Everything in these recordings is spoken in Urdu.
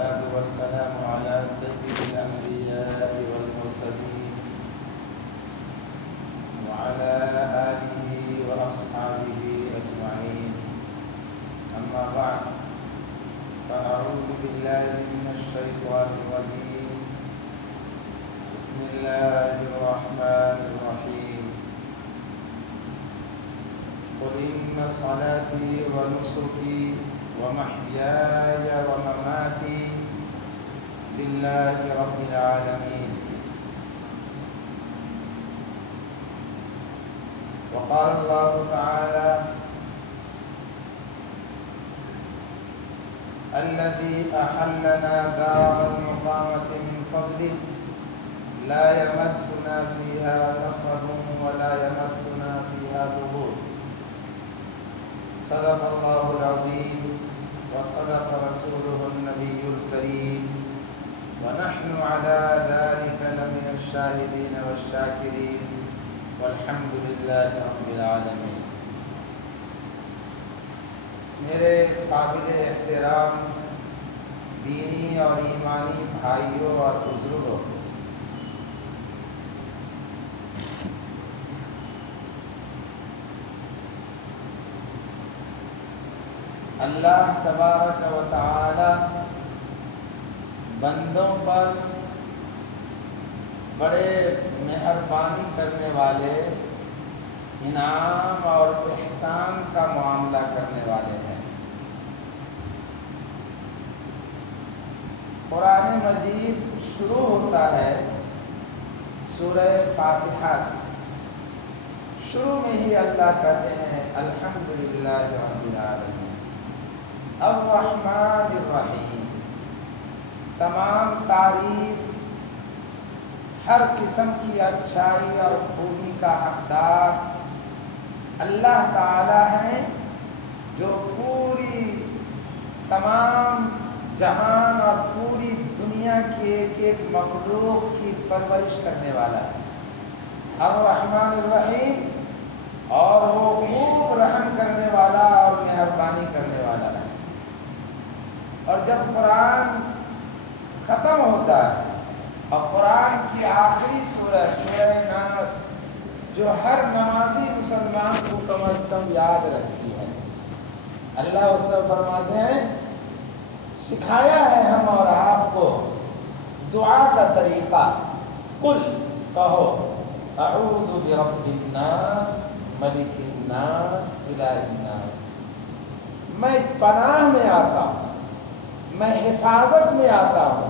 والصلاة والسلام على سيد الأنبياء والمرسلين وعلى آله وأصحابه أجمعين. أما بعد، فأعوذ بالله من الشيطان الرجيم. بسم الله الرحمن الرحيم. قل إن صلاتي ونسكي ومحياي ومماتي لله رب العالمين. وقال الله تعالى: الذي أحلنا دار المقامة من فضله لا يمسنا فيها نصب ولا يمسنا فيها لغوب. صدق الله العظيم وصدق رسوله النبي الكريم، ونحن على ذلك لمن الشاهدين والشاكرين، والحمد لله رب العالمين. میرے قابل احترام دینی اور ایمانی بھائیوں اور بزرگوں، اللہ تبارک و تعالی بندوں پر بڑے مہربانی کرنے والے، انعام اور احسان کا معاملہ کرنے والے ہیں۔ قرآن مجید شروع ہوتا ہے سورہ فاتحہ سے۔ شروع میں ہی اللہ کہتے ہیں الحمدللہ رب العالمین الرحمن الرحیم۔ تمام تعریف، ہر قسم کی اچھائی اور خوبی کا حقدار اللہ تعالی ہیں، جو پوری تمام جہان اور پوری دنیا کی ایک ایک مخلوق کی پرورش کرنے والا ہے۔ الرحمن الرحیم، اور وہ خوب رحم کرنے والا اور مہربانی کرنے والا ہے۔ اور جب قرآن ختم ہوتا ہے اور قرآن کی آخری سورہ ناس، جو ہر نمازی مسلمان کو کم از کم یاد رکھتی ہے، اللہ اس سے فرماتے ہیں سکھایا ہے ہم اور آپ کو دعا کا طریقہ۔ قل، کہو، اعوذ برب الناس ملک الناس الہ الناس، میں پناہ میں آتا ہوں، میں حفاظت میں آتا ہوں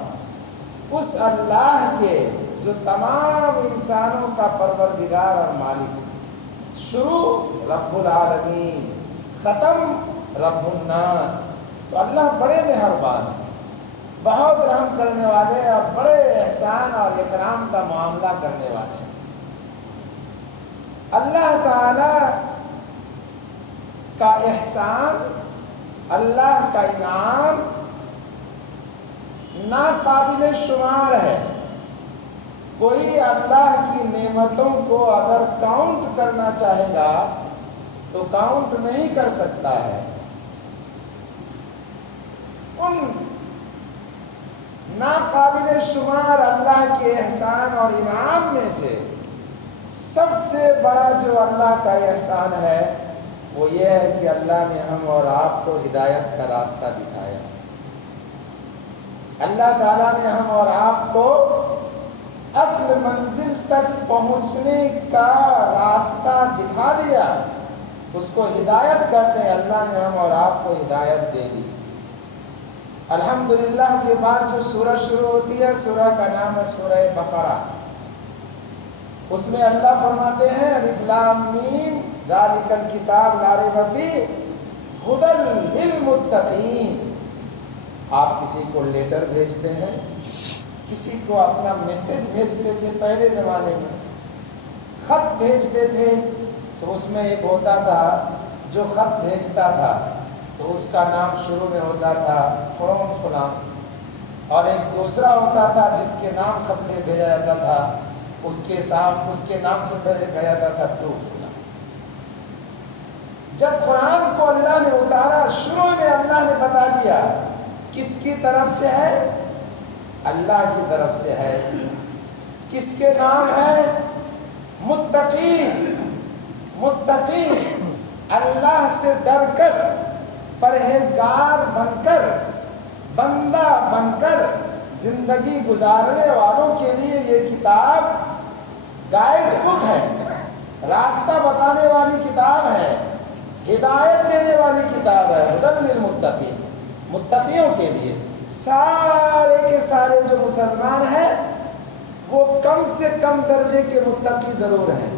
اس اللہ کے جو تمام انسانوں کا پروردگار اور مالک ہے۔ شروع رب العالمین، ختم رب الناس۔ تو اللہ بڑے مہربان ہیں، بہت رحم کرنے والے اور بڑے احسان اور اکرام کا معاملہ کرنے والے ہیں۔ اللہ تعالی کا احسان، اللہ کا انعام ناقابل شمار ہے۔ کوئی اللہ کی نعمتوں کو اگر کاؤنٹ کرنا چاہے گا تو کاؤنٹ نہیں کر سکتا ہے۔ ان ناقابل شمار اللہ کے احسان اور انعام میں سے سب سے بڑا جو اللہ کا احسان ہے وہ یہ ہے کہ اللہ نے ہم اور آپ کو ہدایت کا راستہ دکھایا۔ اللہ تعالیٰ نے ہم اور آپ کو اصل منزل تک پہنچنے کا راستہ دکھا دیا، اس کو ہدایت کہتے ہیں۔ اللہ نے ہم اور آپ کو ہدایت دے دی۔ الحمدللہ کے بعد جو سورہ شروع ہوتی ہے، سورہ کا نام ہے سورہ بقرہ۔ اس میں اللہ فرماتے ہیں الف لام میم ذالک الکتاب لا ریب فیہ ھدی للمتقین۔ آپ کسی کو لیٹر بھیجتے ہیں، کسی کو اپنا میسج بھیجتے تھے، پہلے زمانے میں خط بھیجتے تھے تو اس میں ایک ہوتا تھا جو خط بھیجتا تھا تو اس کا نام شروع میں ہوتا تھا فروم فلاں، اور ایک دوسرا ہوتا تھا جس کے نام خط لے بھیجا جاتا تھا، اس کے نام سے پہلے کہا جاتا تھا ٹو فلاں۔ جب قرآن کو اللہ نے اتارا، شروع میں اللہ نے بتا دیا کس کی طرف سے ہے؟ اللہ کی طرف سے ہے۔ کس کے نام ہے؟ متقین۔ متقین اللہ سے ڈر کر، پرہیزگار بن کر، بندہ بن کر زندگی گزارنے والوں کے لیے یہ کتاب گائیڈ بک ہے، راستہ بتانے والی کتاب ہے، ہدایت دینے والی کتاب ہے، ہدی للمتقین، متقیوں کے لیے۔ سارے کے سارے جو مسلمان ہیں وہ کم سے کم درجے کے متقی ضرور ہیں۔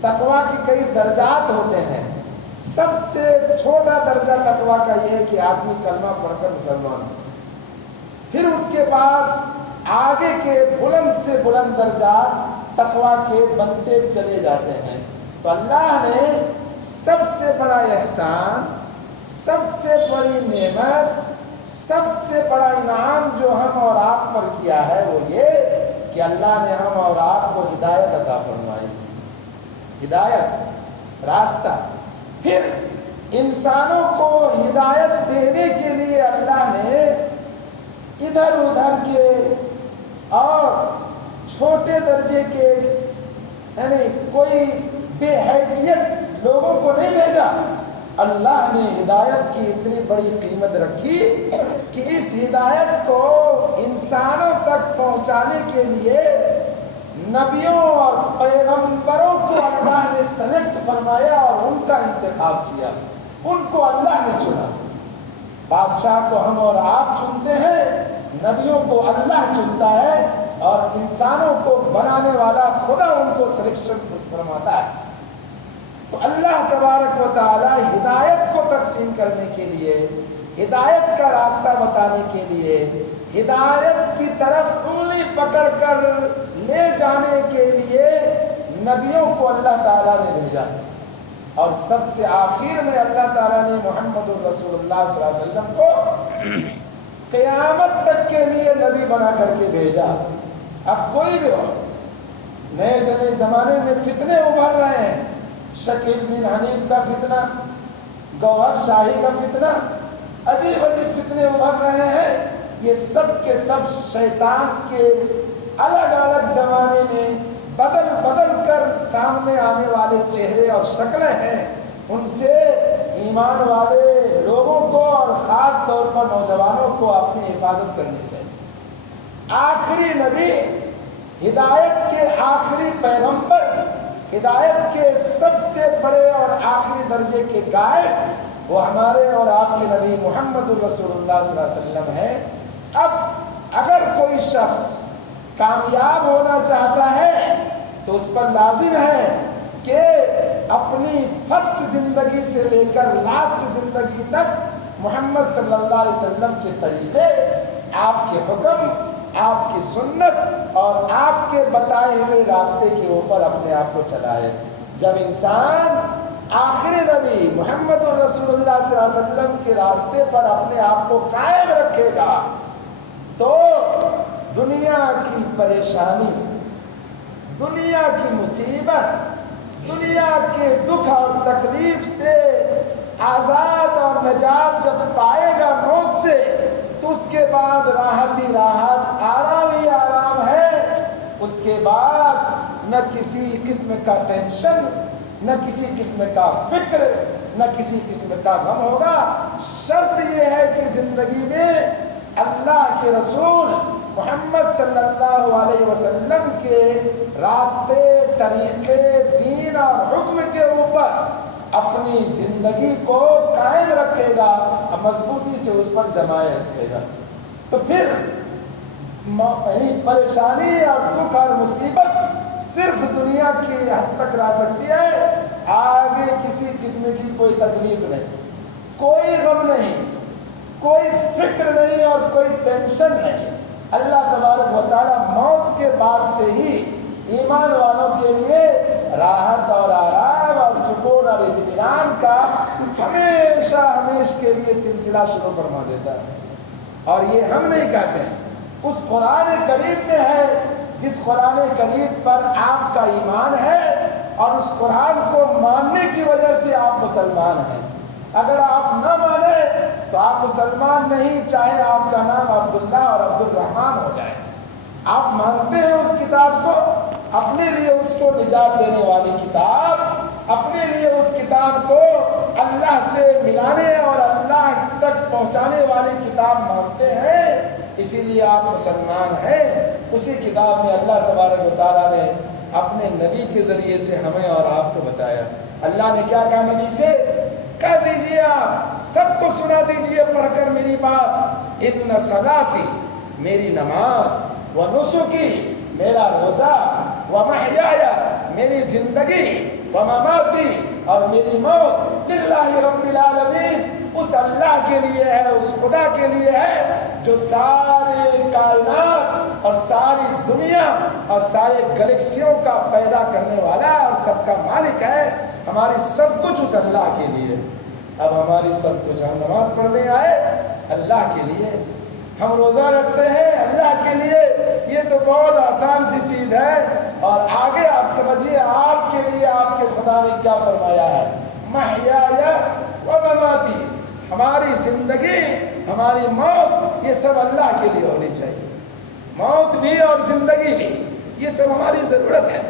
تقویٰ کے کئی درجات ہوتے ہیں، سب سے چھوٹا درجہ تقویٰ کا یہ ہے کہ آدمی کلمہ پڑھ کر مسلمان ہو، پھر اس کے بعد آگے کے بلند سے بلند درجات تقویٰ کے بنتے چلے جاتے ہیں۔ تو اللہ نے سب سے بڑا احسان، سب سے بڑی نعمت، سب سے بڑا انعام جو ہم اور آپ پر کیا ہے وہ یہ کہ اللہ نے ہم اور آپ کو ہدایت عطا فرمائی۔ ہدایت، راستہ۔ پھر انسانوں کو ہدایت دینے کے لیے اللہ نے ادھر ادھر کے اور چھوٹے درجے کے یعنی کوئی بے حیثیت لوگوں کو نہیں بھیجا۔ اللہ نے ہدایت کی اتنی بڑی قیمت رکھی کہ اس ہدایت کو انسانوں تک پہنچانے کے لیے نبیوں اور پیغمبروں کو اللہ نے سلیکٹ فرمایا اور ان کا انتخاب کیا، ان کو اللہ نے چنا۔ بادشاہ کو ہم اور آپ چنتے ہیں، نبیوں کو اللہ چنتا ہے، اور انسانوں کو بنانے والا خدا ان کو سلیکشن فرماتا ہے۔ تو اللہ تبارک و تعالی ہدایت کو تقسیم کرنے کے لیے، ہدایت کا راستہ بتانے کے لیے، ہدایت کی طرف انگلی پکڑ کر لے جانے کے لیے نبیوں کو اللہ تعالیٰ نے بھیجا، اور سب سے آخر میں اللہ تعالیٰ نے محمد الرسول اللہ صلی اللہ علیہ وسلم کو قیامت تک کے لیے نبی بنا کر کے بھیجا۔ اب کوئی بھی ہو، نئے زمانے میں فتنے ابھر رہے ہیں، شکیل بن حنیف کا فتنہ، گوہر شاہی کا فتنہ، عجیب عجیب فتنے ابھر رہے ہیں۔ یہ سب کے سب شیطان کے الگ الگ زمانے میں بدل بدل کر سامنے آنے والے چہرے اور شکلیں ہیں۔ ان سے ایمان والے لوگوں کو اور خاص طور پر نوجوانوں کو اپنی حفاظت کرنی چاہیے۔ آخری نبی، ہدایت کے آخری پیغمبر، ہدایت کے سب سے بڑے اور آخری درجے کے گائیڈ وہ ہمارے اور آپ کے نبی محمد الرسول اللہ صلی اللہ علیہ وسلم ہیں۔ اب اگر کوئی شخص کامیاب ہونا چاہتا ہے تو اس پر لازم ہے کہ اپنی فرسٹ زندگی سے لے کر لاسٹ زندگی تک محمد صلی اللہ علیہ وسلم کے طریقے، آپ کے حکم، آپ کی سنت اور آپ کے بتائے ہوئے راستے کے اوپر اپنے آپ کو چلائے۔ جب انسان آخری نبی محمد الرسول اللہ صلی اللہ علیہ وسلم کے راستے پر اپنے آپ کو قائم رکھے گا تو دنیا کی پریشانی، دنیا کی مصیبت، دنیا کے دکھ اور تکلیف سے آزاد اور نجات جب پائے گا موت سے، تو اس کے بعد راحت ہی راحت، آرام ہی آرام ہے۔ اس کے بعد نہ کسی قسم کا ٹینشن، نہ کسی قسم کا فکر، نہ کسی قسم کا غم ہوگا۔ شرط یہ ہے کہ زندگی میں اللہ کے رسول محمد صلی اللہ علیہ وسلم کے راستے، طریقے، دین اور حکم کے اوپر اپنی زندگی کو قائم رکھے گا اور مضبوطی سے اس پر جمائے رکھے گا، تو پھر یعنی پریشانی اور دکھ اور مصیبت صرف دنیا کی حد تک لا سکتی ہے، آگے کسی قسم کی کوئی تکلیف نہیں، کوئی غم نہیں، کوئی فکر نہیں اور کوئی ٹینشن نہیں۔ اللہ تبارک و تعالیٰ موت کے بعد سے ہی ایمان والوں کے لیے راحت اور آرام اور سکون اور اطمینان کا ہمیشہ ہمیشہ کے لیے سلسلہ شروع فرما دیتا ہے۔ اور یہ ہم نہیں کہتے ہیں، اس قرآن کریم میں ہے، جس قرآن کریم پر آپ کا ایمان ہے اور اس قرآن کو ماننے کی وجہ سے آپ مسلمان ہیں۔ اگر آپ نہ مانیں تو آپ آپ مسلمان نہیں چاہے آپ کا نام عبداللہ اور عبد الرحمن ہو جائے، آپ مانتے ہیں اس کتاب کو، اپنے لیے اس کو نجات دینے والی کتاب، اپنے لیے اس کتاب کو اللہ سے ملانے اور اللہ تک پہنچانے والی کتاب مانتے ہیں، اسی لیے آپ مسلمان ہیں۔ اسی کتاب میں اللہ تبارک و تعالیٰ نے اپنے نبی کے ذریعے سے ہمیں اور آپ کو بتایا۔ اللہ نے کیا کہا نبی سے؟ کہہ دیجئے، آپ سب کو سنا دیجئے پڑھ کر میری بات، ان صلاتی میری نماز، و نسکی میرا روزہ، و محیایا میری زندگی، و مماتی اور میری موت، للہ رب العالمین اس اللہ کے لیے ہے، اس خدا کے لیے ہے جو سارے کائنات اور ساری دنیا اور سارے گلیکسیوں کا پیدا کرنے والا ہے اور سب کا مالک ہے۔ ہماری سب کچھ اس اللہ کے لیے۔ اب ہماری سب کچھ، ہم نماز پڑھنے آئے اللہ کے لیے، ہم روزہ رکھتے ہیں اللہ کے لیے، یہ تو بہت آسان سی چیز ہے۔ اور آگے آپ سمجھیے آپ کے لیے آپ کے خدا نے کیا فرمایا ہے، محیایا و مماتی، ہماری زندگی ہماری موت یہ سب اللہ کے لیے ہونی چاہیے، موت بھی اور زندگی بھی یہ سب ہماری ضرورت ہے۔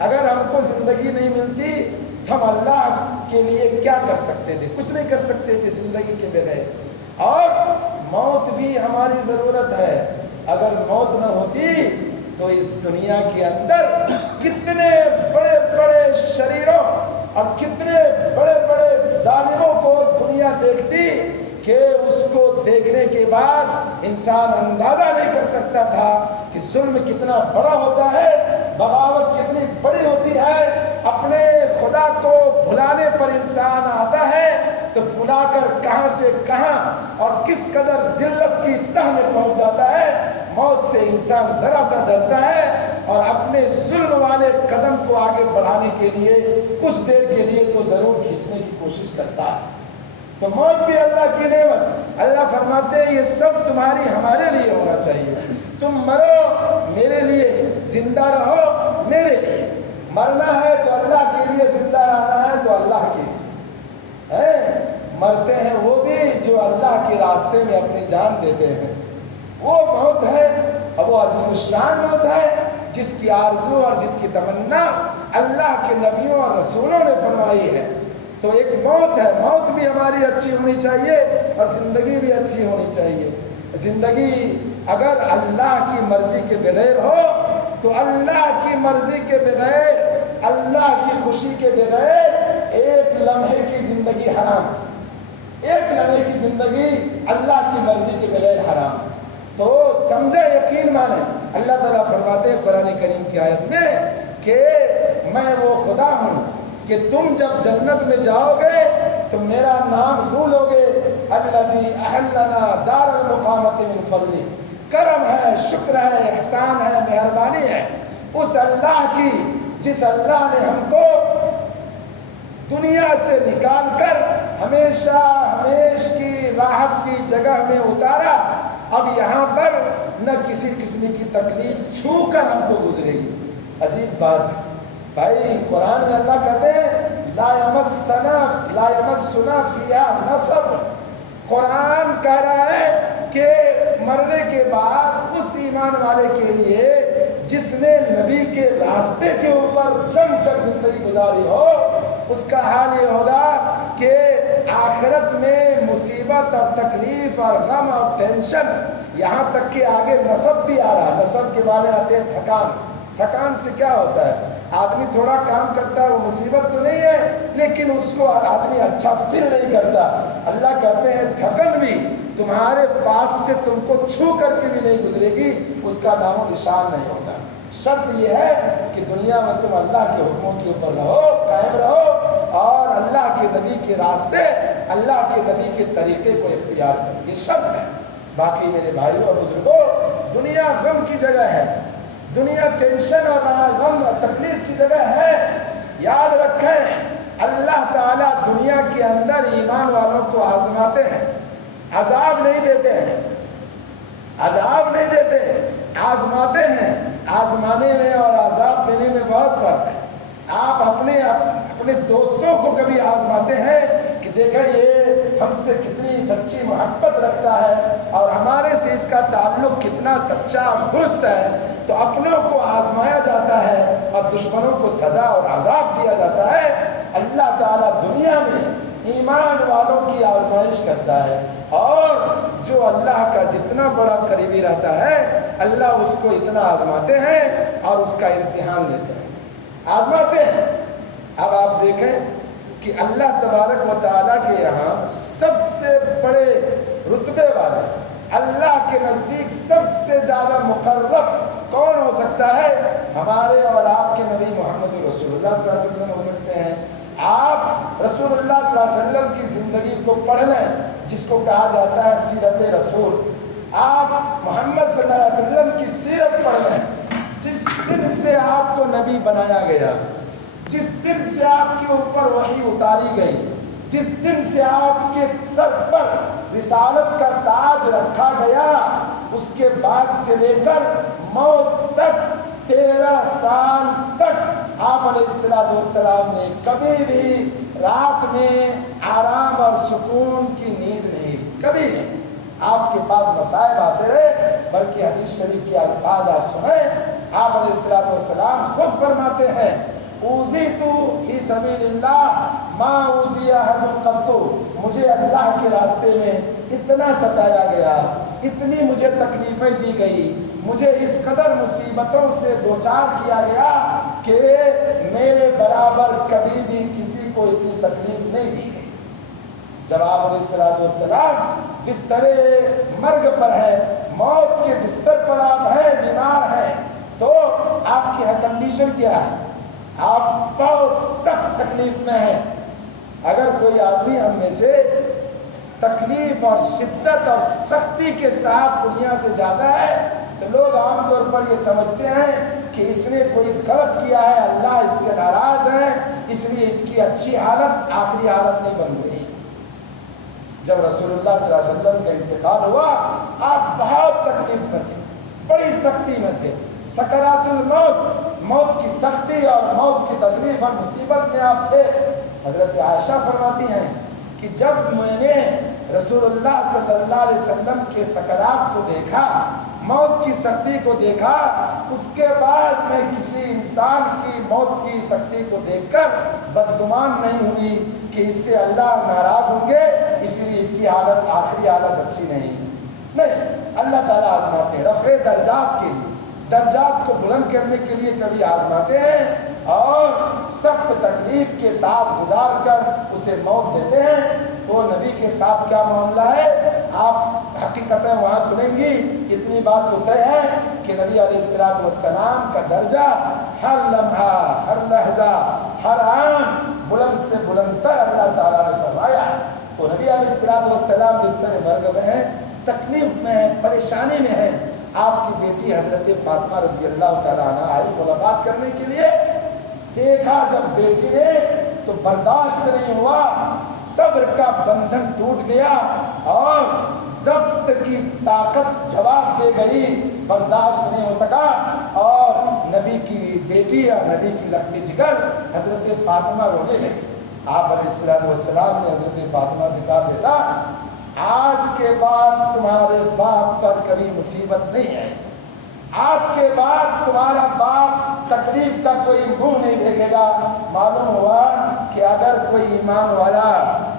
اگر ہم کو زندگی نہیں ملتی تو ہم اللہ کے لیے کیا کر سکتے تھے؟ کچھ نہیں کر سکتے تھے زندگی کے بغیر۔ اور موت بھی ہماری ضرورت ہے، اگر موت نہ ہوتی تو اس دنیا کے اندر کتنے بڑے بڑے شریروں اور کتنے بڑے بڑے ظالموں کو دنیا دیکھتی کہ اس کو دیکھنے کے بعد انسان اندازہ نہیں کر سکتا تھا کہ ظلم کتنا بڑا ہوتا ہے، بغاوت کتنی بڑی ہوتی ہے۔ اپنے خدا کو بھلانے پر انسان آتا ہے تو بھلا کر کہاں سے کہاں اور کس قدر ذلت کی تہ میں پہنچ جاتا ہے۔ موت سے انسان ذرا سا ڈرتا ہے اور اپنے ظلم والے قدم کو آگے بڑھانے کے لیے کچھ دیر کے لیے تو ضرور کھینچنے کی کوشش کرتا ہے۔ تو موت بھی اللہ کی نعمت۔ اللہ فرماتے ہیں یہ سب تمہاری ہمارے لیے ہونا چاہیے، تم مرو میرے لیے، زندہ رہو میرے لیے۔ مرنا ہے تو اللہ کے لیے، زندہ رہنا ہے تو اللہ کے لیے۔ مرتے ہیں وہ بھی جو اللہ کے راستے میں اپنی جان دیتے ہیں، وہ موت ہے، اور وہ عظیم الشان موت ہے جس کی آرزو اور جس کی تمنا اللہ کے نبیوں اور رسولوں نے فرمائی ہے۔ تو ایک موت ہے، موت بھی ہماری اچھی ہونی چاہیے اور زندگی بھی اچھی ہونی چاہیے۔ زندگی اگر اللہ کی مرضی کے بغیر ہو تو اللہ کی مرضی کے بغیر، اللہ کی خوشی کے بغیر ایک لمحے کی زندگی حرام، ایک لمحے کی زندگی اللہ کی مرضی کے بغیر حرام۔ تو سمجھے، یقین مانے۔ اللہ تعالیٰ فرماتے ہیں قرآن کریم کی آیت میں کہ میں وہ خدا ہوں کہ تم جب جنت میں جاؤ گے تو میرا نام یوں لوگے، الذی احلنا دار المقامۃ من فضلہ، کرم ہے، شکر ہے، احسان ہے، مہربانی ہے اس اللہ کی جس اللہ نے ہم کو دنیا سے نکال کر ہمیشہ ہمیش کی راحت کی جگہ میں اتارا۔ اب یہاں پر نہ کسی قسم کی تکلیف چھو کر ہم کو گزرے گی۔ عجیب بات ہے بھائی، قرآن میں اللہ کہتے ہیں لا یمسنا فیہا نصب۔ قرآن کہہ رہا ہے کہ مرنے کے بعد اس ایمان والے کے لیے جس نے نبی کے راستے کے اوپر جم کر زندگی گزاری ہو، اس کا حال یہ ہوگا کہ آخرت میں مصیبت اور تکلیف اور غم اور ٹینشن، یہاں تک کہ آگے نصب بھی آ رہا ہے۔ نصب کے معنی آتے ہیں تھکان۔ تھکان سے کیا ہوتا ہے؟ آدمی تھوڑا کام کرتا ہے، وہ مصیبت تو نہیں ہے لیکن اس کو آدمی اچھا فیل نہیں کرتا۔ اللہ کہتے ہیں تھکن بھی تمہارے پاس سے تم کو چھو کر کے بھی نہیں گزرے گی، اس کا نام و نشان نہیں ہوگا۔ شرط یہ ہے کہ دنیا میں تم اللہ کے حکموں کے اوپر رہو، قائم رہو اور اللہ کے نبی کے راستے، اللہ کے نبی کے طریقے کو اختیار کرو، یہ شرط ہے۔ باقی میرے بھائیوں اور بزرگوں، دنیا غم کی جگہ ہے، دنیا ٹینشن اور غم اور تکلیف کی جگہ ہے۔ یاد رکھیں اللہ تعالیٰ دنیا کے اندر ایمان والوں کو آزماتے ہیں، عذاب نہیں دیتے ہیں، عذاب نہیں دیتے، آزماتے ہیں۔ آزمانے میں اور عذاب دینے میں بہت فرق ہے۔ آپ اپنے دوستوں کو کبھی آزماتے ہیں کہ دیکھیں یہ ہم سے کتنی سچی محبت رکھتا ہے اور ہمارے سے اس کا تعلق کتنا سچا اور درست ہے، تو اپنوں کو آزمایا جاتا ہے اور دشمنوں کو سزا اور عذاب دیا جاتا ہے۔ اللہ تعالیٰ دنیا میں ایمان والوں کی آزمائش کرتا ہے، اور جو اللہ کا جتنا بڑا قریبی رہتا ہے اللہ اس کو اتنا آزماتے ہیں اور اس کا امتحان لیتے ہیں، آزماتے ہیں۔ اب آپ دیکھیں کہ اللہ تبارک و تعالیٰ کے یہاں سب سے بڑے رتبے والے، اللہ کے نزدیک سب سے زیادہ مقرب کون ہو سکتا ہے؟ ہمارے اور آپ کے نبی محمد رسول اللہ صلی اللہ علیہ وسلم ہو سکتے ہیں۔ آپ رسول اللہ صلی اللہ علیہ وسلم کی زندگی کو پڑھ لیں، جس کو کہا جاتا ہے سیرت رسول۔ آپ محمد صلی اللہ علیہ وسلم کی سیرت پڑھ لیں، جس دن سے آپ کو نبی بنایا گیا، جس دن سے آپ کے اوپر وحی اتاری گئی، جس دن سے آپ کے سر پر رسالت کا تاج رکھا گیا، اس کے بعد سے لے کر موت تک 13 سال تک آپ علیہ السلام نے کبھی بھی رات میں آرام اور سکون کی نیند نہیں لی، کبھی نہیں۔ آپ کے پاس مصائب آتے رہے، بلکہ حدیث شریف کے الفاظ آپ سنیں، آپ علیہ السلام خود فرماتے ہیں اوذیت فی سبیل اللہ ما اوذی احد قط، مجھے اللہ کے راستے میں اتنا ستایا گیا، اتنی مجھے تکلیفیں دی گئی، مجھے اس قدر مصیبتوں سے دوچار کیا گیا کہ میرے برابر کبھی بھی کسی کو اتنی تکلیف نہیں دی گئی۔ جب آپ علیہ السلام بستر مرگ پر ہے، موت کے بستر پر آپ ہیں، بیمار ہیں، تو آپ کی کنڈیشن کیا ہے؟ آپ بہت سخت تکلیف میں ہیں۔ اگر کوئی آدمی ہم میں سے تکلیف اور شدت اور سختی کے ساتھ دنیا سے جاتا ہے تو لوگ عام طور پر یہ سمجھتے ہیں کہ اس نے کوئی غلط کیا ہے، اللہ اس سے ناراض ہے، اس لیے اس کی اچھی حالت آخری حالت نہیں بن گئی۔ جب رسول اللہ صلی اللہ علیہ وسلم کا انتقال ہوا، آپ بہت تکلیف میں تھے، بڑی سختی میں تھے، سکرات الموت، موت کی سختی اور موت کی تکلیف اور مصیبت میں آپ تھے۔ حضرت عائشہ فرماتی ہیں کہ جب میں نے رسول اللہ صلی اللہ علیہ وسلم کے سکرات کو دیکھا، موت کی سختی کو دیکھا، اس کے بعد میں کسی انسان کی موت کی سختی کو دیکھ کر بدگمان نہیں ہوئی کہ اس سے اللہ ناراض ہوں گے، اسی لیے اس کی حالت آخری حالت اچھی نہیں۔ اللہ تعالیٰ آزماتے ہیں رفع درجات کے لیے، درجات کو بلند کرنے کے لیے کبھی آزماتے ہیں اور سخت تکلیف کے ساتھ گزار کر اسے موت دیتے ہیں۔ تو نبی کے ساتھ کیا معاملہ ہے آپ حقیقتیں وہاں سنیں گی۔ اتنی بات تو طے ہے کہ نبی علیہ السلام کا درجہ ہر لمحہ، ہر لحظہ، ہر آن بلند سے بلند تر اللہ تعالیٰ نے فرمایا۔ تو نبی علیہ السلام بستر مرگ میں ہیں، تکلیف میں ہیں، پریشانی میں ہیں۔ آپ کی بیٹی حضرت فاطمہ رضی اللہ تعالیٰ عنہ آئی ملاقات کرنے کے لیے، دیکھا جب بیٹی نے تو برداشت نہیں ہوا، صبر کا بندھن ٹوٹ گیا اور ضبط کی طاقت جواب دے گئی، برداشت نہیں ہو سکا، اور نبی کی بیٹی اور نبی کی لختی جگر حضرت فاطمہ رونے لگی۔ آپ علیہ السلام نے حضرت فاطمہ سے کہا بیٹا آج کے بعد تمہارے باپ پر کبھی مصیبت نہیں ہے، آج کے بعد تمہارا باپ تکلیف کا کوئی منہ نہیں دیکھے گا۔ معلوم ہوا کہ اگر کوئی ایمان والا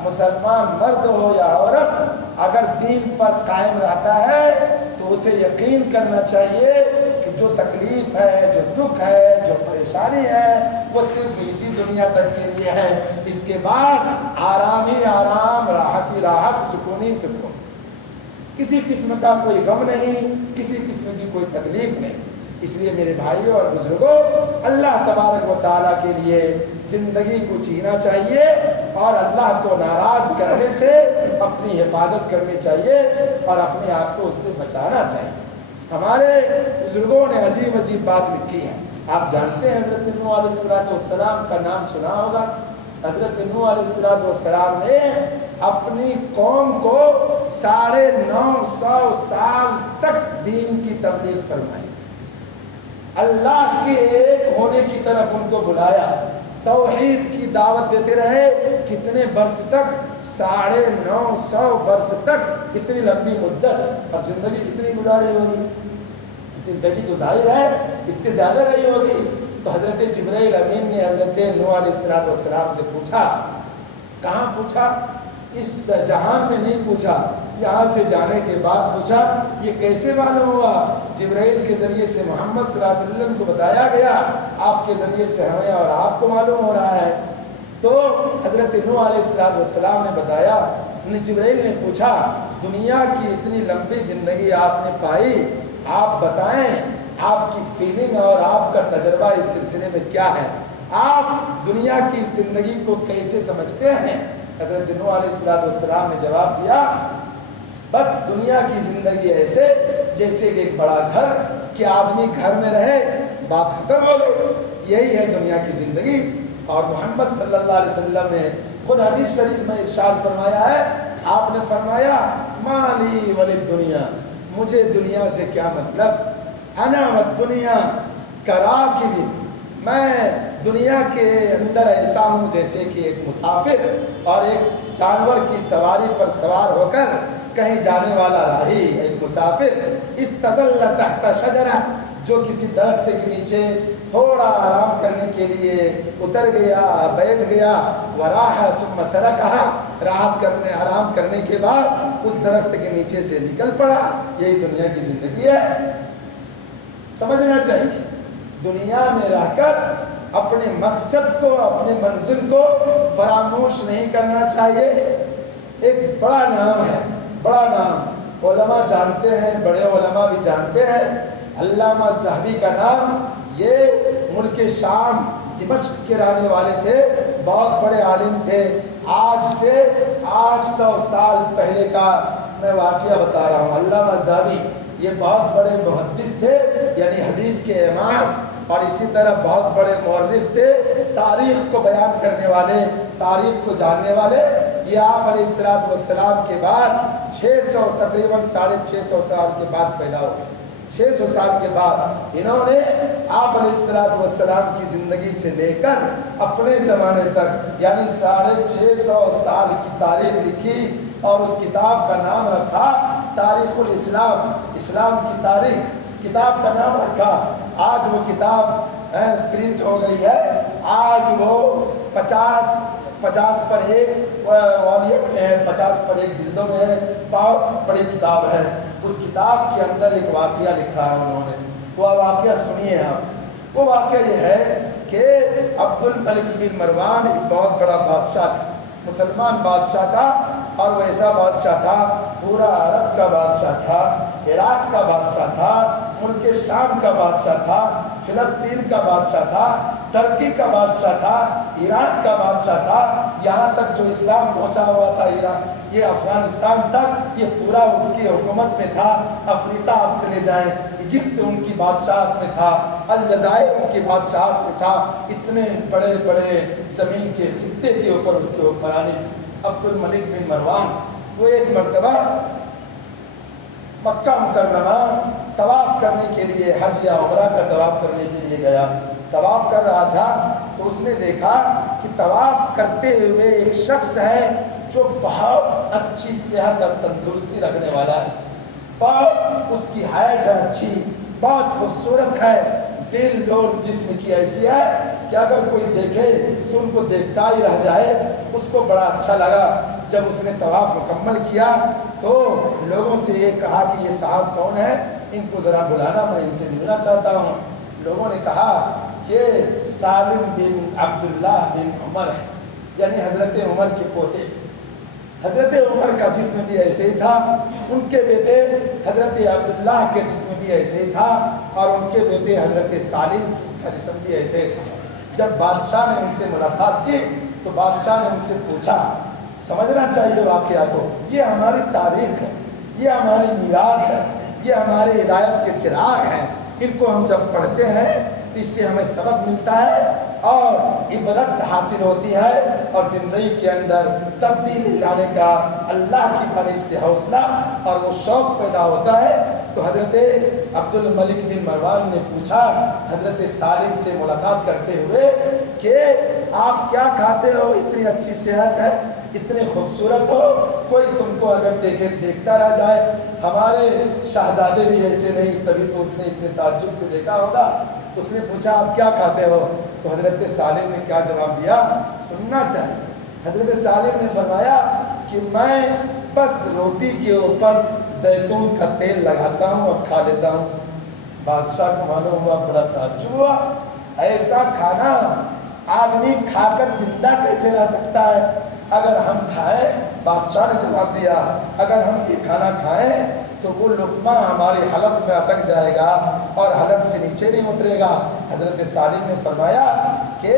مسلمان مرد ہو یا عورت اگر دین پر قائم رہتا ہے تو اسے یقین کرنا چاہیے کہ جو تکلیف ہے، جو دکھ ہے، جو پریشانی ہے وہ صرف اسی دنیا تک کے لیے ہے، اس کے بعد آرام ہی آرام، راحت ہی راحت، سکون ہی سکون، کسی قسم کا کوئی غم نہیں، کسی قسم کی کوئی تکلیف نہیں۔ اس لیے میرے بھائیوں اور بزرگوں، اللہ تبارک و تعالیٰ کے لیے زندگی کو جینا چاہیے اور اللہ کو ناراض کرنے سے اپنی حفاظت کرنی چاہیے اور اپنے آپ کو اس سے بچانا چاہیے۔ ہمارے بزرگوں نے عجیب عجیب بات لکھی ہے۔ آپ جانتے ہیں حضرت نوح علیہ السلام کا نام سنا ہوگا۔ حضرت نوح علیہ السلام نے اپنی قوم کو 950 سال تک دین کی تبلیغ فرمائی، اللہ کے ایک ہونے کی طرف ان کو بلایا، توحید کی دعوت دیتے رہے۔ کتنے برس تک؟ 950 برس تک اتنی لمبی مدت، اور زندگی کتنی گزاری ہوگی؟ زندگی تو ظاہر ہے اس سے زیادہ رہی ہوگی۔ تو حضرت جبرائیل امین نے حضرت نوح علیہ السلام سے پوچھا، کہاں پوچھا؟ اس جہان میں نہیں پوچھا، یہاں سے جانے کے بعد پوچھا، یہ کیسے معلوم ہوا؟ جبرائیل کے ذریعے سے محمد صلی اللہ علیہ وسلم کو بتایا گیا، آپ کے ذریعے سے ہمیں اور آپ کو معلوم ہو رہا ہے۔ تو حضرت نوح علیہ السلام نے بتایا، جبرائیل نے پوچھا، دنیا کی اتنی لمبی زندگی آپ نے پائی، آپ بتائیں آپ کی فیلنگ اور آپ کا تجربہ اس سلسلے میں کیا ہے؟ آپ دنیا کی زندگی کو کیسے سمجھتے ہیں؟ حضرت نوح علیہ السلام نے جواب دیا، بس دنیا کی زندگی ایسے جیسے کہ ایک بڑا گھر، کہ آدمی گھر میں رہے، بات ختم ہو گئی، یہی ہے دنیا کی زندگی۔ اور محمد صلی اللہ علیہ وسلم نے خود حدیث شریف میں ارشاد فرمایا ہے، آپ نے فرمایا، مالی وللدنیا، مجھے دنیا سے کیا مطلب، انا والدنیا کراکب، میں دنیا کے اندر ایسا ہوں جیسے کہ ایک مسافر اور ایک جانور کی سواری پر سوار ہو کر کہیں جانے والا راہی، ایک مسافر، استظل تحت شجرہ، جو کسی درخت کے نیچے تھوڑا آرام کرنے کے لیے اتر گیا، بیٹھ گیا، وراح ثم ترکھا، راحت کرنے آرام کرنے کے بعد اس درخت کے نیچے سے نکل پڑا، یہی دنیا کی زندگی ہے۔ سمجھنا چاہیے، دنیا میں رہ کر اپنے مقصد کو، اپنے منزل کو فراموش نہیں کرنا چاہیے۔ ایک بڑا نام ہے، بڑا نام علماء جانتے ہیں، بڑے علماء بھی جانتے ہیں، علامہ ذہبی کا نام، یہ ملک شام دمشق کے رہنے والے تھے، بہت بڑے عالم تھے۔ آج سے 800 سال پہلے کا میں واقعہ بتا رہا ہوں۔ علامہ ذہبی یہ بہت بڑے محدث تھے، یعنی حدیث کے امام، اور اسی طرح بہت بڑے مورخ تھے، تاریخ کو بیان کرنے والے، تاریخ کو جاننے والے۔ یہ آپ علیہ السلام کے بعد 600 تقریباً 650 سال کے بعد پیدا ہوئے۔ 600 سال کے بعد انہوں نے آپ علیہ السلام کی زندگی سے لے کر اپنے زمانے تک، یعنی 650 سال کی تاریخ لکھی، اور اس کتاب کا نام رکھا تاریخ الاسلام، اسلام کی تاریخ کتاب کا نام رکھا۔ آج وہ کتاب پرنٹ ہو گئی ہے، آج وہ 50 پر 1 والیوم میں ہے، 50 پر 1 جلدوں میں ہے، بہت بڑی کتاب ہے۔ اس کتاب کے اندر ایک واقعہ لکھا ہے انہوں نے، وہ واقعہ سنیے آپ۔ وہ واقعہ یہ ہے کہ عبد الملک بن مروان ایک بہت بڑا بادشاہ تھا، مسلمان بادشاہ تھا، اور وہ ایسا بادشاہ تھا، پورا عرب کا بادشاہ تھا، عراق کا بادشاہ تھا، ملک شام کا بادشاہ تھا، فلسطین کا بادشاہ تھا، ترکی کا بادشاہ تھا، ایران کا بادشاہ تھا، یہاں تک جو اسلام پہنچا ہوا تھا ایران، یہ افغانستان تک، یہ پورا اس کی حکومت میں تھا۔ افریقہ آپ چلے جائیں، ایجپٹ ان کی بادشاہت میں تھا، الجزائر ان کی بادشاہت میں تھا، اتنے بڑے بڑے زمین کے خطے کے اوپر اس کی حکمرانی تھی۔ عبد الملک بن مروان وہ ایک مرتبہ مکہ مکرمہ طواف کرنے کے لیے، حج یا عمرہ کا طواف کرنے کے لیے گیا، طواف کر رہا تھا تو اس نے دیکھا کہ طواف کرتے ہوئے ایک شخص ہے جو بہت اچھی صحت اور تندرستی رکھنے والا ہے، بہت اس کی ہائٹ ہے اچھی، بہت خوبصورت ہے، دل ڈول جسم کی ایسی ہے کہ اگر کوئی دیکھے تو ان کو دیکھتا ہی رہ جائے۔ اس کو بڑا اچھا لگا۔ جب اس نے طواف مکمل کیا تو لوگوں سے یہ کہا کہ یہ صاحب کون ہے، ان کو ذرا بلانا، میں ان سے ملنا چاہتا ہوں۔ لوگوں نے کہا یہ سالم بن عبداللہ بن عمر ہے، یعنی حضرت عمر کے پوتے۔ حضرت عمر کا جسم بھی ایسے ہی تھا، ان کے بیٹے حضرت عبداللہ کے جسم بھی ایسے ہی تھا، اور ان کے بیٹے حضرت سالم کا جسم بھی ایسے ہی تھا۔ جب بادشاہ نے ان سے ملاقات کی تو بادشاہ نے ان سے پوچھا، سمجھنا چاہیے واقعہ کو، یہ ہماری تاریخ ہے، یہ ہماری میراث ہے، یہ ہمارے ہدایت کے چراغ ہیں، ان کو ہم جب پڑھتے ہیں تو اس سے ہمیں سبق ملتا ہے اور عبرت حاصل ہوتی ہے، اور زندگی کے اندر تبدیلی لانے کا اللہ کی جانب سے حوصلہ اور وہ شوق پیدا ہوتا ہے۔ تو حضرت عبد الملک بن مروان نے پوچھا حضرت سالم سے ملاقات کرتے ہوئے کہ آپ کیا کھاتے ہو، اتنی اچھی صحت ہے، اتنے خوبصورت ہو کوئی تم کو اگر دیکھتا رہ جائے، ہمارے شہزادے بھی ایسے نہیں، تبھی تو اس نے اتنے تعجب سے دیکھا ہوگا۔ اس نے پوچھا آپ کیا کھاتے ہو؟ تو حضرت سالم نے کیا جواب دیا؟ سننا چاہیے۔ حضرت سالم نے فرمایا کہ میں بس روٹی کے اوپر زیتون کا تیل لگاتا ہوں اور کھا لیتا ہوں۔ بادشاہ کو معلوم ہوا، بڑا تعجب ہوا، ایسا کھانا آدمی کھا کر زندہ کیسے رہ سکتا ہے؟ اگر ہم کھائیں، بادشاہ نے جواب دیا، اگر ہم یہ کھانا کھائیں تو وہ لقمہ ہماری حلق میں اٹک جائے گا اور حلق سے نیچے نہیں اترے گا۔ حضرت سالم نے فرمایا کہ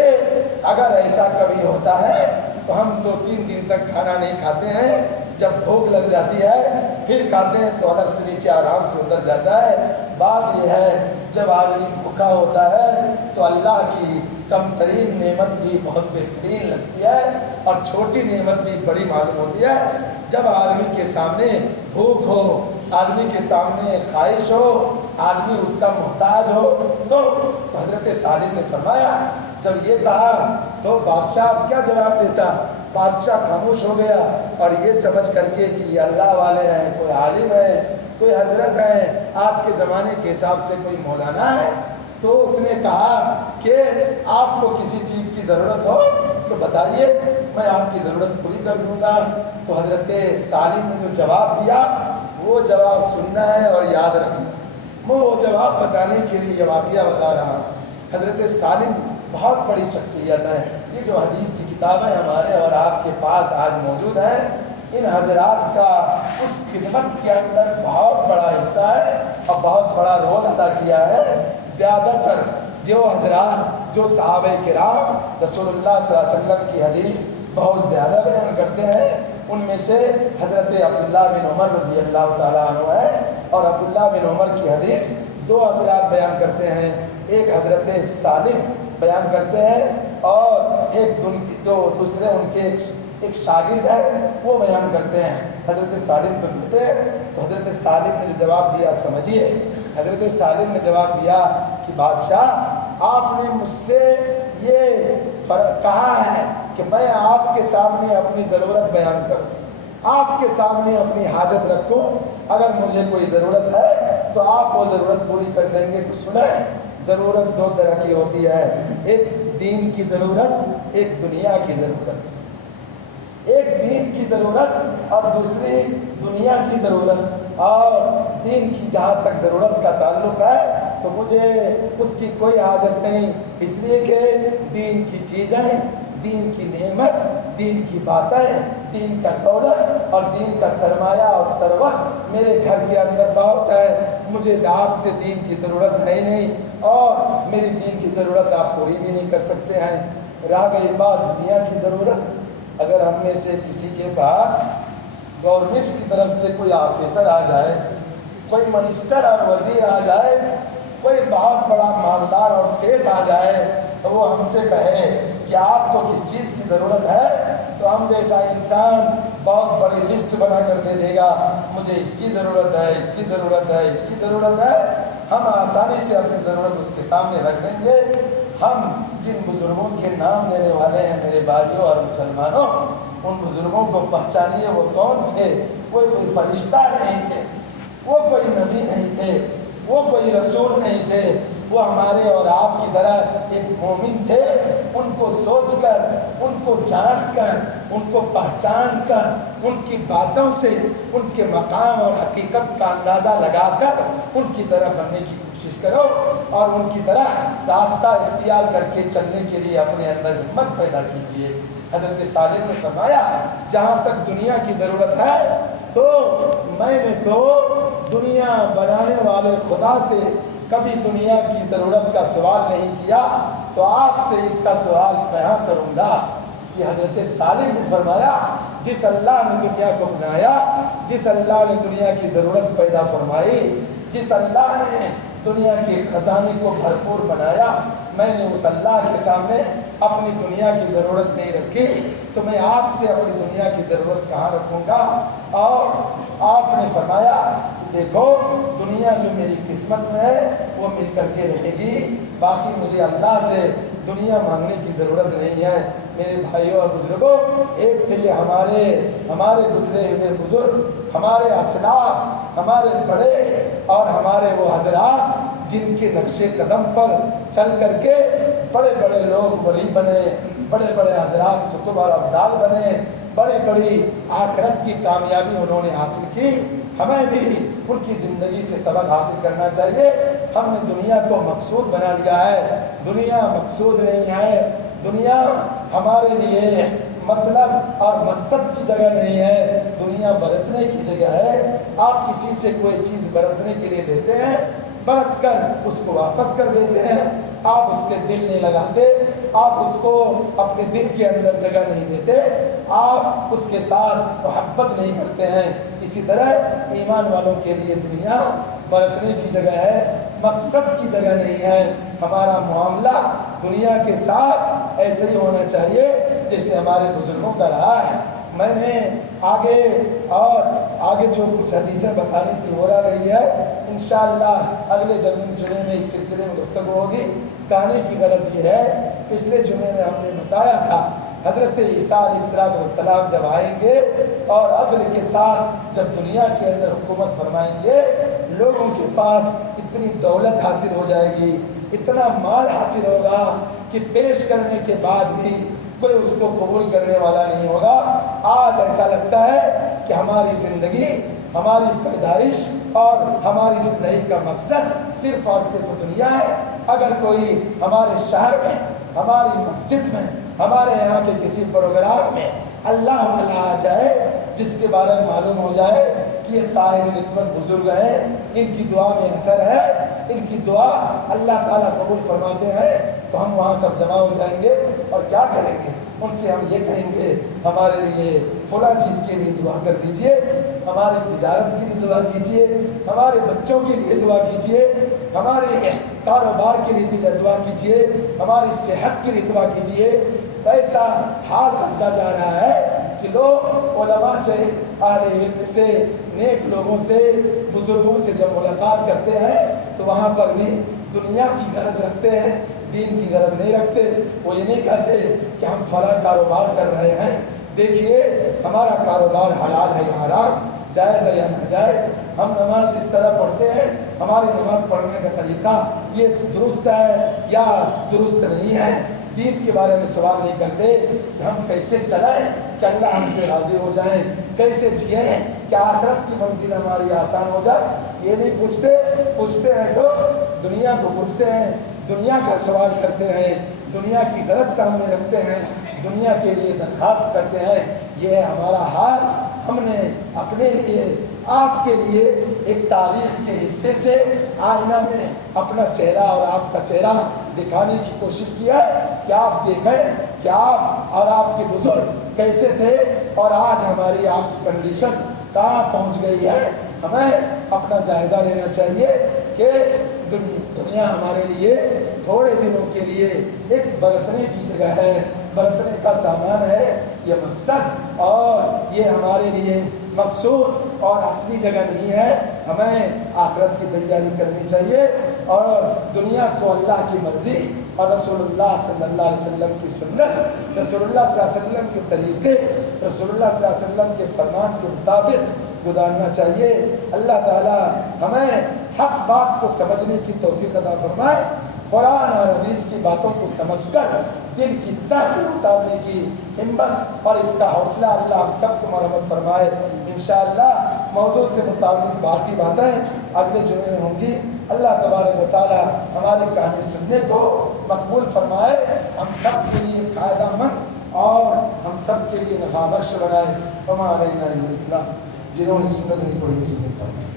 اگر ایسا کبھی ہوتا ہے تو ہم 2-3 دن تک کھانا نہیں کھاتے ہیں، جب بھوک لگ جاتی ہے پھر کھاتے ہیں تو حلق سے نیچے آرام سے اتر جاتا ہے۔ بات یہ ہے جب آدمی بھوکا ہوتا ہے تو اللہ کی کم ترین نعمت بھی بہت بہترین لگتی ہے اور چھوٹی نعمت بھی بڑی معلوم ہوتی ہے۔ جب آدمی کے سامنے بھوک ہو، آدمی کے سامنے خواہش ہو، آدمی اس کا محتاج ہو تو حضرت سالم نے فرمایا، جب یہ کہا تو بادشاہ کیا جواب دیتا؟ بادشاہ خاموش ہو گیا اور یہ سمجھ کر کے کہ یہ اللہ والے ہیں، کوئی عالم ہے، کوئی حضرت ہے، آج کے زمانے کے حساب سے کوئی مولانا ہے، تو اس نے کہا کہ آپ کو کسی چیز کی ضرورت ہو تو بتائیے، میں آپ کی ضرورت پوری کر دوں گا۔ تو حضرت سالم نے جو جواب دیا وہ جواب سننا ہے اور یاد رکھنا۔ میں وہ جواب بتانے کے لیے یہ واقعہ بتا رہا ہوں۔ حضرت سالم بہت بڑی شخصیت ہے۔ یہ جو حدیث کی کتابیں ہمارے اور آپ کے پاس آج موجود ہیں، ان حضرات کا اس خدمت کے اندر بہت بڑا حصہ ہے اور بہت بڑا رول ادا کیا ہے۔ زیادہ تر جو حضرات جو صحابہ کرام رسول اللہ صلی اللہ علیہ وسلم کی حدیث بہت زیادہ بیان کرتے ہیں، ان میں سے حضرت عبداللہ بن عمر رضی اللہ تعالیٰ عنہ ہے، اور عبداللہ بن عمر کی حدیث 2 حضرات بیان کرتے ہیں، ایک حضرت سالم بیان کرتے ہیں اور ایک جو دوسرے ان کے ایک شاگرد ہے وہ بیان کرتے ہیں۔ حضرت سالم کو بیٹے تو حضرت سالم نے جواب دیا، سمجھیے، حضرت سالم نے جواب دیا کہ بادشاہ آپ نے مجھ سے یہ کہا ہے کہ میں آپ کے سامنے اپنی ضرورت بیان کروں، آپ کے سامنے اپنی حاجت رکھوں، اگر مجھے کوئی ضرورت ہے تو آپ وہ ضرورت پوری کر دیں گے۔ تو سنیں، ضرورت 2 طرح کی ہوتی ہے، ایک دین کی ضرورت، ایک دنیا کی ضرورت۔ ایک دین کی ضرورت اور دوسری دنیا کی ضرورت۔ اور دین کی جہاں تک ضرورت کا تعلق ہے تو مجھے اس کی کوئی حاجت نہیں، اس لیے کہ دین کی چیزیں، دین کی نعمت، دین کی باتیں، دین کا دولت اور دین کا سرمایہ اور ثروت میرے گھر کے اندر بہت ہے، مجھے آپ سے دین کی ضرورت ہے ہی نہیں اور میری دین کی ضرورت آپ پوری بھی نہیں کر سکتے ہیں۔ رہ گئی بات دنیا کی ضرورت، اگر ہم میں سے کسی کے پاس گورنمنٹ کی طرف سے کوئی آفیسر آ جائے، کوئی منسٹر اور وزیر آ جائے، کوئی بہت بڑا مالدار اور سیٹ آ جائے تو وہ ہم سے کہے کہ آپ کو کس چیز کی ضرورت ہے، تو ہم جیسا انسان بہت بڑی لسٹ بنا کر دے دے گا، مجھے اس کی ضرورت ہے، اس کی ضرورت ہے، اس کی ضرورت ہے۔ ہم آسانی سے اپنی ضرورت اس کے سامنے رکھ دیں گے۔ ہم جن بزرگوں کے نام لینے والے ہیں میرے بھائیوں اور مسلمانوں، ان بزرگوں کو پہچانیے وہ کون تھے۔ وہ کوئی فرشتہ نہیں تھے، وہ کوئی نبی نہیں تھے، وہ کوئی رسول نہیں تھے، وہ ہمارے اور آپ کی طرح ایک مومن تھے۔ ان کو سوچ کر، ان کو جان کر، ان کو پہچان کر، ان کی باتوں سے ان کے مقام اور حقیقت کا اندازہ لگا کر ان کی طرح بننے کی کوشش کرو اور ان کی طرح راستہ اختیار کر کے چلنے کے لیے اپنے اندر ہمت پیدا کیجیے۔ حضرت سالم نے فرمایا جہاں تک دنیا کی ضرورت ہے تو میں نے تو دنیا بنانے والے خدا سے کبھی دنیا کی ضرورت کا سوال نہیں کیا، تو آپ سے اس کا سوال کہاں کروں گا۔ یہ حضرت سالم نے فرمایا جس اللہ نے دنیا کو بنایا، جس اللہ نے دنیا کی ضرورت پیدا فرمائی، جس اللہ نے دنیا کے خزانے کو بھرپور بنایا، میں نے اس اللہ کے سامنے اپنی دنیا کی ضرورت نہیں رکھی، تو میں آپ سے اپنی دنیا کی ضرورت کہاں رکھوں گا۔ اور آپ نے فرمایا کہ دیکھو دنیا جو میری قسمت میں ہے وہ مل کر کے رہے گی، باقی مجھے اللہ سے دنیا مانگنے کی ضرورت نہیں ہے۔ میرے بھائیوں اور بزرگوں، ایک تھے یہ ہمارے گزرے ہوئے بزرگ، ہمارے اسلاف، ہمارے بڑے اور ہمارے وہ حضرات جن کے نقش قدم پر چل کر کے بڑے بڑے لوگ ولی بنے، بڑے بڑے حضرات کتب اور ابدال بنے، بڑی بڑی آخرت کی کامیابی انہوں نے حاصل کی۔ ہمیں بھی ان کی زندگی سے سبق حاصل کرنا چاہیے۔ ہم نے دنیا کو مقصود بنا لیا ہے، دنیا مقصود نہیں ہے، دنیا ہمارے لیے مطلب اور مقصد کی جگہ نہیں ہے، دنیا برتنے کی جگہ ہے۔ آپ کسی سے کوئی چیز برتنے کے لیے لیتے ہیں، برت کر اس کو واپس کر دیتے ہیں، آپ اس سے دل نہیں لگاتے، آپ اس کو اپنے دل کے اندر جگہ نہیں دیتے، آپ اس کے ساتھ محبت نہیں کرتے ہیں۔ اسی طرح ایمان والوں کے لیے دنیا برتنے کی جگہ ہے، مقصد کی جگہ نہیں ہے۔ ہمارا معاملہ دنیا کے ساتھ ایسے ہی ہونا چاہیے جیسے ہمارے بزرگوں کا رہا ہے۔ میں نے آگے جو کچھ حدیثیں بتانی تھی ہو رہی ہے، انشاءاللہ اگلے جمعے میں اس سلسلے میں گفتگو ہوگی۔ کہنے کی غرض یہ ہے، پچھلے جمعے میں ہم نے بتایا تھا حضرت عیسیٰ علیہ السلام جب آئیں گے اور عدل کے ساتھ جب دنیا کے اندر حکومت فرمائیں گے، لوگوں کے پاس اتنی دولت حاصل ہو جائے گی، اتنا مال حاصل ہوگا کہ پیش کرنے کے بعد بھی کوئی اس کو قبول کرنے والا نہیں ہوگا۔ آج ایسا لگتا ہے کہ ہماری زندگی، ہماری پیدائش اور ہماری زندگی کا مقصد صرف اور صرف دنیا ہے۔ اگر کوئی ہمارے شہر میں، ہماری مسجد میں، ہمارے یہاں کے کسی پروگرام میں اللہ والا آ جائے، جس کے بارے میں معلوم ہو جائے کہ یہ صاحب نسبت بزرگ ہیں، ان کی دعا میں اثر ہے، ان کی دعا اللہ تعالیٰ قبول فرماتے ہیں، تو ہم وہاں سب جمع ہو جائیں گے اور کیا کریں گے؟ ان سے ہم یہ کہیں گے ہمارے لیے فلاں چیز کے لیے دعا کر دیجئے، ہماری تجارت کے لیے دعا کیجئے، ہمارے بچوں کے لیے دعا کیجئے، ہمارے کاروبار کے لیے دعا کیجئے، ہماری صحت کے لیے دعا کیجئے۔ ایسا حال بنتا جا رہا ہے کہ لوگ علماء سے، اہل علم سے، نیک لوگوں سے، بزرگوں سے جب ملاقات کرتے ہیں تو وہاں پر بھی دنیا کی غرض رکھتے ہیں، دین کی غرض نہیں رکھتے۔ وہ یہ نہیں کہتے کہ ہم فلاں کاروبار کر رہے ہیں، دیکھیے ہمارا کاروبار حلال ہے یا حرام، جائز ہے یا ناجائز، ہم نماز اس طرح پڑھتے ہیں، ہماری نماز پڑھنے کا طریقہ یہ درست ہے یا درست نہیں ہے۔ دین کے بارے میں سوال نہیں کرتے کہ ہم کیسے چلائیں کہ اللہ ہم سے راضی ہو جائیں، کیسے جئیں کہ آخرت کی منزل ہماری آسان ہو جائے، یہ نہیں پوچھتے ہیں تو دنیا کو پوچھتے ہیں، دنیا کا سوال کرتے ہیں، دنیا کی غرض سامنے رکھتے ہیں، دنیا کے لیے درخواست کرتے ہیں۔ یہ ہے ہمارا حال۔ ہم نے اپنے لیے، آپ کے لیے ایک تاریخ کے حصے سے آئینہ میں اپنا چہرہ اور آپ کا چہرہ دکھانے کی کوشش کیا ہے کہ آپ دیکھیں کہ آپ اور آپ کے بزرگ کیسے تھے اور آج ہماری آپ کی کنڈیشن کہاں پہنچ گئی ہے۔ ہمیں اپنا جائزہ لینا چاہیے کہ دنیا ہمارے لیے تھوڑے دنوں کے لیے ایک برتنے کی جگہ ہے، برتنے کا سامان ہے، یہ مقصد اور یہ ہمارے لیے مقصود اور اصلی جگہ نہیں ہے۔ ہمیں آخرت کی تیاری کرنی چاہیے اور دنیا کو اللہ کی مرضی اور رسول اللہ صلی اللہ علیہ وسلم کی سنت، رسول اللہ صلی اللہ علیہ وسلم کے طریقے، رسول اللہ صلی اللہ علیہ وسلم کے فرمان کے مطابق گزارنا چاہیے۔ اللہ تعالی ہمیں حق بات کو سمجھنے کی توفیق عطا فرمائے، قرآن اور حدیث کی باتوں کو سمجھ کر دل کی تہ میں اتارنے کی ہمت اور اس کا حوصلہ اللہ ہم سب کو مرحمت فرمائے۔ انشاءاللہ موضوع سے متعلق باقی باتیں اگلے جمعے میں ہوں گی۔ اللہ تبارک و تعالی ہماری کہانی سننے کو مقبول فرمائے، ہم سب کے لیے فائدہ مند اور ہم سب کے لیے نفع بخش بنائے۔ وما علینا الا البلاغ، جنہوں نے سنت نہیں پڑھی سنت پڑھیں۔